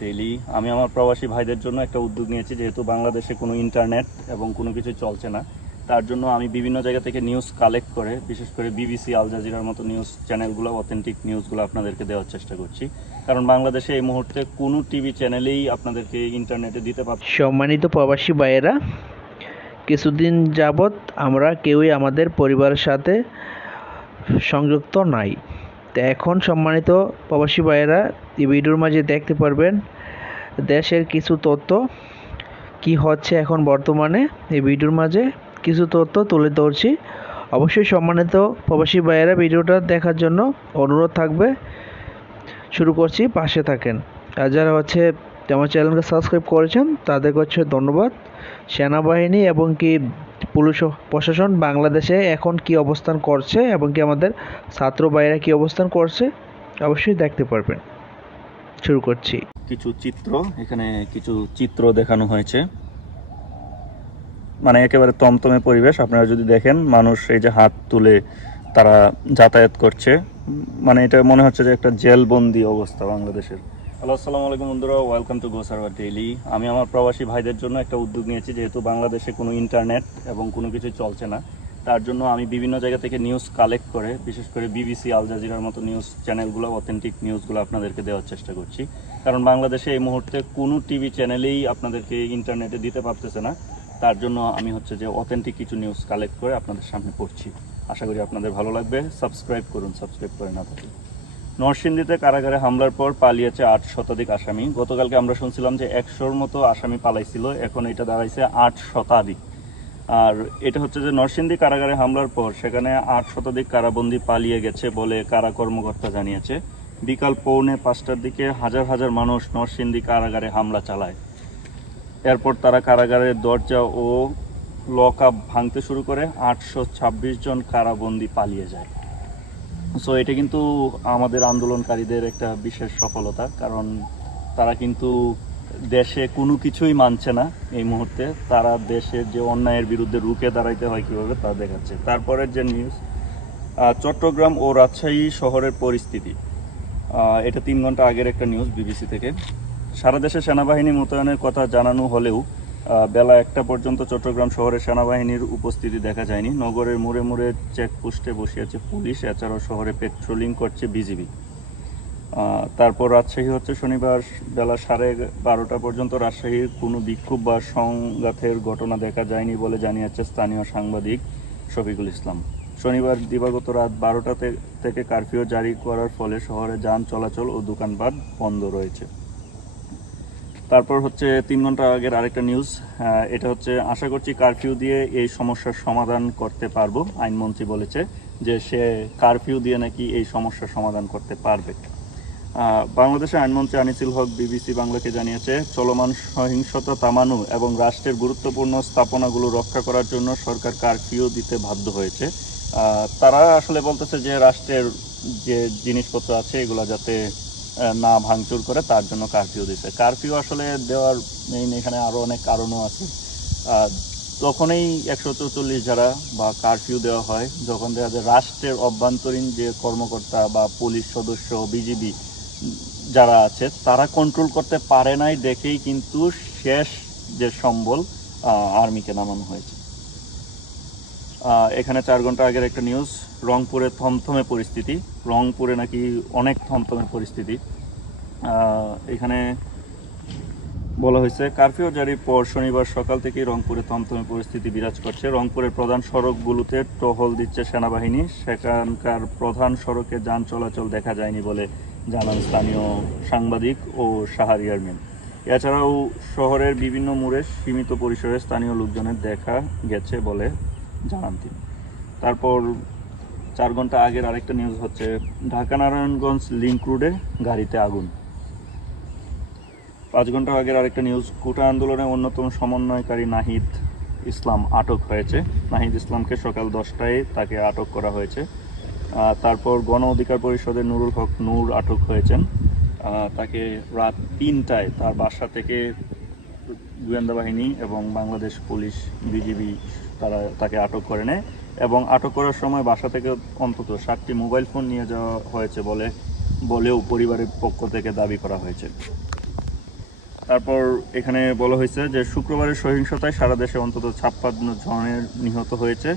Daily আমি আমার প্রবাসী ভাইদের জন্য একটা উদ্যোগ নিয়েছি, যেহেতু বাংলাদেশে কোনো ইন্টারনেট এবং কোনো কিছু চলছে না। তার জন্য আমি বিভিন্ন জায়গা থেকে নিউজ কালেক্ট করে, বিশেষ করে বিবিসি, আল জাজিরার মতো নিউজ চ্যানেলগুলো, অথেন্টিক নিউজগুলো আপনাদেরকে দেওয়ার চেষ্টা করছি। কারণ বাংলাদেশে এই মুহূর্তে কোনো টিভি চ্যানেলেই আপনাদেরকে ইন্টারনেটে দিতে পারছে। সম্মানিত প্রবাসী ভাইয়েরা, কিছুদিন যাবৎ আমরা কেউই আমাদের পরিবারের সাথে সংযুক্ত নাই। তো এখন সম্মানিত প্রবাসী ভাইয়েরা, এই ভিডিওর মাঝে দেখতে পারবেন দেশের কিছু তথ্য কি হচ্ছে এখন বর্তমানে। এই ভিডিওর মাঝে কিছু তথ্য তুলে ধরছি। অবশ্যই সম্মানিত প্রবাসী ভাইয়েরা ভিডিওটা দেখার জন্য অনুরোধ থাকবে। শুরু করছি, পাশে থাকেন। আর যারা আমার চ্যানেলকে সাবস্ক্রাইব করেছেন তাদেরকে ধন্যবাদ। সেনাবাহিনী এবং কি পুলিশ প্রশাসন বাংলাদেশে এখন কি অবস্থান করছে এবং কি আমাদের ছাত্র ভাইয়েরা কি অবস্থান করছে অবশ্যই দেখতে পারবেন। শুরু করছি। এখানে কিছু চিত্র দেখানো হয়েছে, মানে একেবারে তমতমে পরিবেশ। আপনারা যদি দেখেন, মানুষ এই যে হাত তুলে তারা যাতায়াত করছে, মানে এটা মনে হচ্ছে যে একটা জেলবন্দি অবস্থা বাংলাদেশের। হ্যালো, আসসালামু আলাইকুম বন্ধুরা, welcome to go server daily. আমি আমার প্রবাসী ভাইদের জন্য একটা উদ্যোগ নিয়েছি, যেহেতু বাংলাদেশে কোনো ইন্টারনেট এবং কোনো কিছু চলছে না। তার জন্য আমি বিভিন্ন জায়গা থেকে নিউজ কালেক্ট করে, বিশেষ করে বিবিসি, আল জাজিরার মতো নিউজ চ্যানেলগুলো, অথেন্টিক নিউজগুলো আপনাদেরকে দেওয়ার চেষ্টা করছি। কারণ বাংলাদেশে এই মুহূর্তে কোনো টিভি চ্যানেলেই আপনাদেরকে ইন্টারনেটে দিতে পারতেছে না। তার জন্য আমি অথেন্টিক কিছু নিউজ কালেক্ট করে আপনাদের সামনে পড়ছি। আশা করি আপনাদের ভালো লাগবে। সাবস্ক্রাইব করুন, সাবস্ক্রাইব করে না থাকি। নরসিংদীতে কারাগারে হামলার পর পালিয়েছে 8 শতাধিক আসামি। গতকালকে আমরা শুনছিলাম যে 100-র মতো আসামি পালাইছিল, এখন এটা দাঁড়াইছে 8 শতাধিক। আর এটা হচ্ছে যে নরসিংদী কারাগারে হামলার পর সেখানে 8 শতাধিক কারাবন্দী পালিয়ে গেছে বলে কারা কর্মকর্তা জানিয়েছে। বিকাল 4:45টার দিকে হাজার হাজার মানুষ নরসিংদী কারাগারে হামলা চালায়। এরপর তারা কারাগারের দরজা ও লক আপ ভাঙতে শুরু করে। 826 জন কারাবন্দী পালিয়ে যায়। সো এটা কিন্তু আমাদের আন্দোলনকারীদের একটা বিশেষ সফলতা, কারণ তারা কিন্তু দেশে কোনো কিছুই মানছে না এই মুহূর্তে। তারা দেশের যে অন্যায়ের বিরুদ্ধে রুখে দাঁড়াইতে হয় কীভাবে তা দেখাচ্ছে। তারপরের যে নিউজ, চট্টগ্রাম ও রাজশাহী শহরের পরিস্থিতি। এটা 3 ঘন্টা আগের একটা নিউজ বিবিসি থেকে। সারা দেশে সেনাবাহিনী মোতায়েনের কথা জানানো হলেও বেলা 1টা পর্যন্ত চট্টগ্রাম শহরে সেনাবাহিনীর উপস্থিতি দেখা যায়নি। নগরের মোড়ে মোড়ে চেকপোস্টে বসিয়েছে পুলিশ, এছাড়াও শহরে পেট্রোলিং করছে বিজিবি। তারপর রাজশাহী শনিবার বেলা 12:30 পর্যন্ত রাজশাহীর কোনো বিক্ষোভ বা সংঘাতের ঘটনা দেখা যায়নি বলে জানিয়েছে স্থানীয় সাংবাদিক শফিকুল ইসলাম। শনিবার দিবাগত রাত 12টা থেকে কারফিউ জারি করার ফলে শহরে যান চলাচল ও দোকানপাট বন্ধ রয়েছে। তারপর 3 ঘন্টা আগের আরেকটা নিউজ। এটা আশা করছি কারফিউ দিয়ে এই সমস্যার সমাধান করতে পারবো। আইনমন্ত্রী বলেছে যে সে কারফিউ দিয়ে নাকি এই সমস্যার সমাধান করতে পারবে। বাংলাদেশের আইনমন্ত্রী আনিসুল হক বিবিসি বাংলাকে জানিয়েছে, চলমান সহিংসতা থামানো এবং রাষ্ট্রের গুরুত্বপূর্ণ স্থাপনাগুলো রক্ষা করার জন্য সরকার কারফিউ দিতে বাধ্য হয়েছে। তারা আসলে বলতেছে যে রাষ্ট্রের যে জিনিসপত্র আছে এগুলো যাতে না ভাঙচুর করে, তার জন্য কারফিউ দিচ্ছে। কারফিউ আসলে দেওয়ার মেইন এখানে আরও অনেক কারণও আছে। তখনই 144 যারা বা কারফিউ দেওয়া হয় যখন দেখা যায় রাষ্ট্রের অভ্যন্তরীণ যে কর্মকর্তা বা পুলিশ সদস্য, বিজিবি যারা আছে তারা কন্ট্রোল করতে পারে নাই, দেখেই কিন্তু শেষ যে সম্বল আর্মিকে নামানো হয়েছে। এখানে 4 ঘন্টা আগের একটা নিউজ, রংপুরে থমথমে পরিস্থিতি। রংপুরে নাকি অনেক থমথমে পরিস্থিতি। এখানে বলা হয়েছে কারফিউ জারির পর শনিবার সকাল থেকেই রংপুরে থমথমে পরিস্থিতি বিরাজ করছে। রংপুরের প্রধান সড়কগুলোতে টহল দিচ্ছে সেনাবাহিনী। সেখানকার প্রধান সড়কে যান চলাচল দেখা যায়নি বলে জানান স্থানীয় সাংবাদিক ও শাহরিয়ার মিম। এছাড়াও শহরের বিভিন্ন মোড়ে সীমিত পরিসরে স্থানীয় লোকজনের দেখা গেছে বলে জানান তিনি। তারপর 4 ঘন্টা আগের আরেকটা নিউজ ঢাকা নারায়ণগঞ্জ লিংক রোডে গাড়িতে আগুন। 5 ঘন্টা আগের আরেকটা নিউজ, কোটা আন্দোলনের অন্যতম সমন্বয়কারী নাহিদ ইসলাম আটক হয়েছে। নাহিদ ইসলামকে সকাল 10টায় তাকে আটক করা হয়েছে। তারপর গণ অধিকার পরিষদের নুরুল হক নূর আটক হয়েছেন। তাকে রাত 3টায় তার বাসা থেকে গোয়েন্দা বাহিনী এবং বাংলাদেশ পুলিশ, বিজিবি তাকে আটক করে নেয় এবং আটক করার সময় বাসা থেকে অন্তত 7টি মোবাইল ফোন নিয়ে যাওয়া হয়েছে বলেও পরিবারের পক্ষ থেকে দাবি করা হয়েছে। তারপর এখানে বলা হয়েছে যে শুক্রবারের সহিংসতায় সারা দেশে অন্তত 56 জনের নিহত হয়েছে।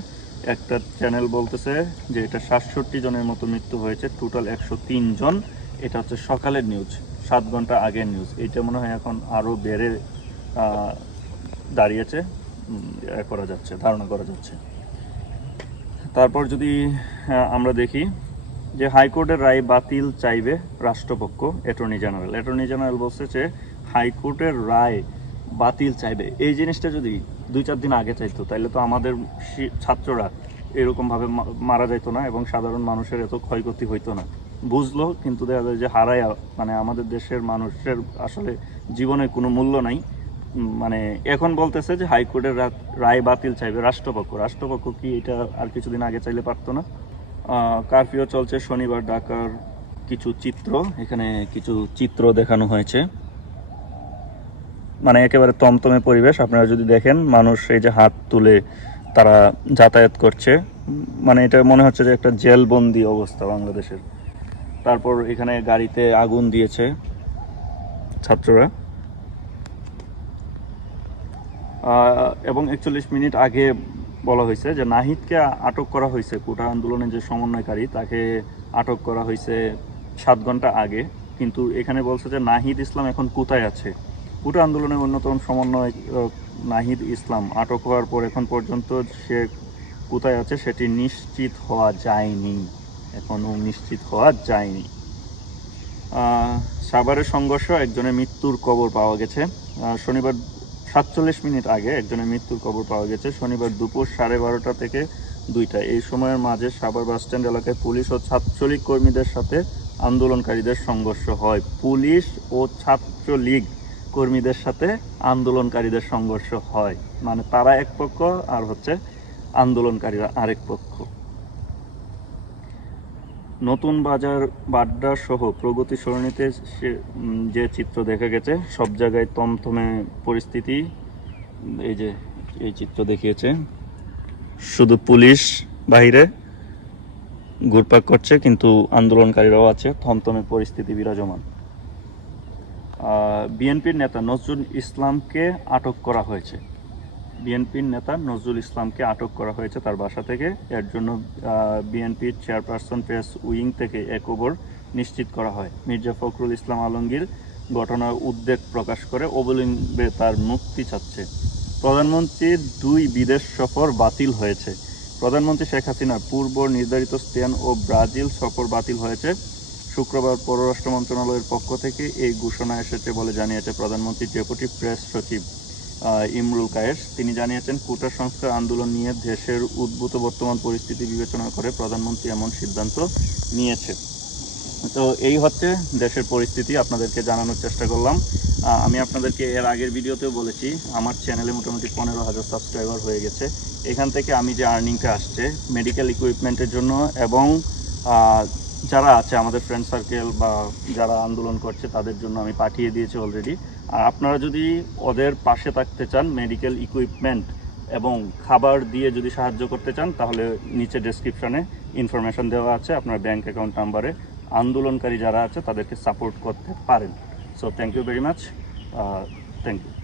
একটা চ্যানেল বলতেছে যে এটা 67 জনের মতো মৃত্যু হয়েছে, টোটাল 103 জন। এটা হচ্ছে সকালের নিউজ, 7 ঘন্টা আগের নিউজ। এইটা মনে হয় এখন আরও বেড়ে দাঁড়িয়েছে, করা যাচ্ছে, ধারণা করা যাচ্ছে। তারপর যদি আমরা দেখি যে হাইকোর্টের রায় বাতিল চাইবে রাষ্ট্রপক্ষ। অ্যাটর্নি জেনারেল বলছে যে হাইকোর্টের রায় বাতিল চাইবে। এই জিনিসটা যদি 2-4 দিন আগে চাইতো তাহলে তো আমাদের ছাত্ররা এরকমভাবে মারা যাইতো না এবং সাধারণ মানুষের এত ক্ষয়ক্ষতি হইতো না। বুঝলো, কিন্তু দেখা যায় যে হারায়, মানে আমাদের দেশের মানুষের আসলে জীবনে কোনো মূল্য নাই। মানে এখন বলতেছে যে হাইকোর্টের রায় বাতিল চাইবে রাষ্ট্রপক্ষ কি এটা আর কিছুদিন আগে চাইলে পারতো না? কারফিউ চলছে শনিবার, ঢাকার কিছু চিত্র, এখানে কিছু চিত্র দেখানো হয়েছে। মানে একেবারে তমতমে পরিবেশ। আপনারা যদি দেখেন মানুষ এই যে হাত তুলে তারা যাতায়াত করছে, মানে এটা মনে হচ্ছে যে একটা জেলবন্দি অবস্থা বাংলাদেশের। তারপর এখানে গাড়িতে আগুন দিয়েছে ছাত্ররা, এবং 41 মিনিট আগে বলা হয়েছে যে নাহিদকে আটক করা হয়েছে। কোটা আন্দোলনের যে সমন্বয়কারী তাকে আটক করা হয়েছে 7 ঘন্টা আগে। কিন্তু এখানে বলছে যে নাহিদ ইসলাম এখন কোথায় আছে। কোটা আন্দোলনের অন্যতম সমন্বয় নাহিদ ইসলাম আটক হওয়ার পর এখন পর্যন্ত সে কোথায় আছে সেটি নিশ্চিত হওয়া যায়নি, এখনও নিশ্চিত হওয়া যায়নি। সাভারের সংঘর্ষ, একজনের মৃত্যুর খবর পাওয়া গেছে। শনিবার 47 মিনিট আগে একজনের মৃত্যুর খবর পাওয়া গেছে। শনিবার দুপুর 12:30 থেকে 2টা এই সময়ের মাঝে সাভার বাসস্ট্যান্ড এলাকায় পুলিশ ও ছাত্রলীগ কর্মীদের সাথে আন্দোলনকারীদের সংঘর্ষ হয়। পুলিশ ও ছাত্রলীগ কর্মীদের সাথে আন্দোলনকারীদের সংঘর্ষ হয়, মানে তারা এক পক্ষ আর হচ্ছে আন্দোলনকারীরা আরেক পক্ষ। নতুন বাজার, বাড্ডা সহ প্রগতি সরণিতে যে চিত্র দেখা গেছে, সব জায়গায় তমতমে পরিস্থিতি। এই যে এই চিত্র দেখিয়েছে, শুধু পুলিশ বাইরে ঘুরপাক করছে কিন্তু আন্দোলনকারীরাও আছে, থমথমে পরিস্থিতি বিরাজমান। বিএনপির নেতা নজরুল ইসলামকে আটক করা হয়েছে। তার বাসা থেকে। এর জন্য বিএনপির চেয়ারপারসন প্রেস উইং থেকে এক খবর নিশ্চিত করা হয়। মির্জা ফখরুল ইসলাম আলমগীর ঘটনার উদ্বেগ প্রকাশ করে অবিলম্বে তার মুক্তি চাচ্ছে। প্রধানমন্ত্রীর 2 বিদেশ সফর বাতিল হয়েছে। প্রধানমন্ত্রী শেখ হাসিনার পূর্ব নির্ধারিত স্পেন ও ব্রাজিল সফর বাতিল হয়েছে। শুক্রবার পররাষ্ট্র মন্ত্রণালয়ের পক্ষ থেকে এই ঘোষণা এসেছে বলে জানিয়েছে প্রধানমন্ত্রীর ডেপুটি প্রেস সচিব ইমরুল কায়েস। তিনি জানিয়েছেন, কোটা সংস্কার আন্দোলন নিয়ে দেশের উদ্ভূত বর্তমান পরিস্থিতি বিবেচনা করে প্রধানমন্ত্রী এমন সিদ্ধান্ত নিয়েছে। তো এই হচ্ছে দেশের পরিস্থিতি, আপনাদেরকে জানানোর চেষ্টা করলাম। আমি আপনাদেরকে এর আগের ভিডিওতেও বলেছি, আমার চ্যানেলে মোটামুটি 15,000 সাবস্ক্রাইবার হয়ে গেছে। এখান থেকে আমি যে আর্নিংটা আসছে মেডিকেল ইকুইপমেন্টের জন্য, এবং যারা আছে আমাদের ফ্রেন্ড সার্কেল বা যারা আন্দোলন করছে তাদের জন্য আমি পাঠিয়ে দিয়েছি অলরেডি। আর আপনারা যদি ওদের পাশে থাকতে চান, মেডিকেল ইকুইপমেন্ট এবং খাবার দিয়ে যদি সাহায্য করতে চান, তাহলে নিচে ডেসক্রিপশনে ইনফরমেশন দেওয়া আছে, আপনার ব্যাংক অ্যাকাউন্ট নাম্বারে আন্দোলনকারী যারা আছে তাদেরকে সাপোর্ট করতে পারেন। So thank you very much, thank you.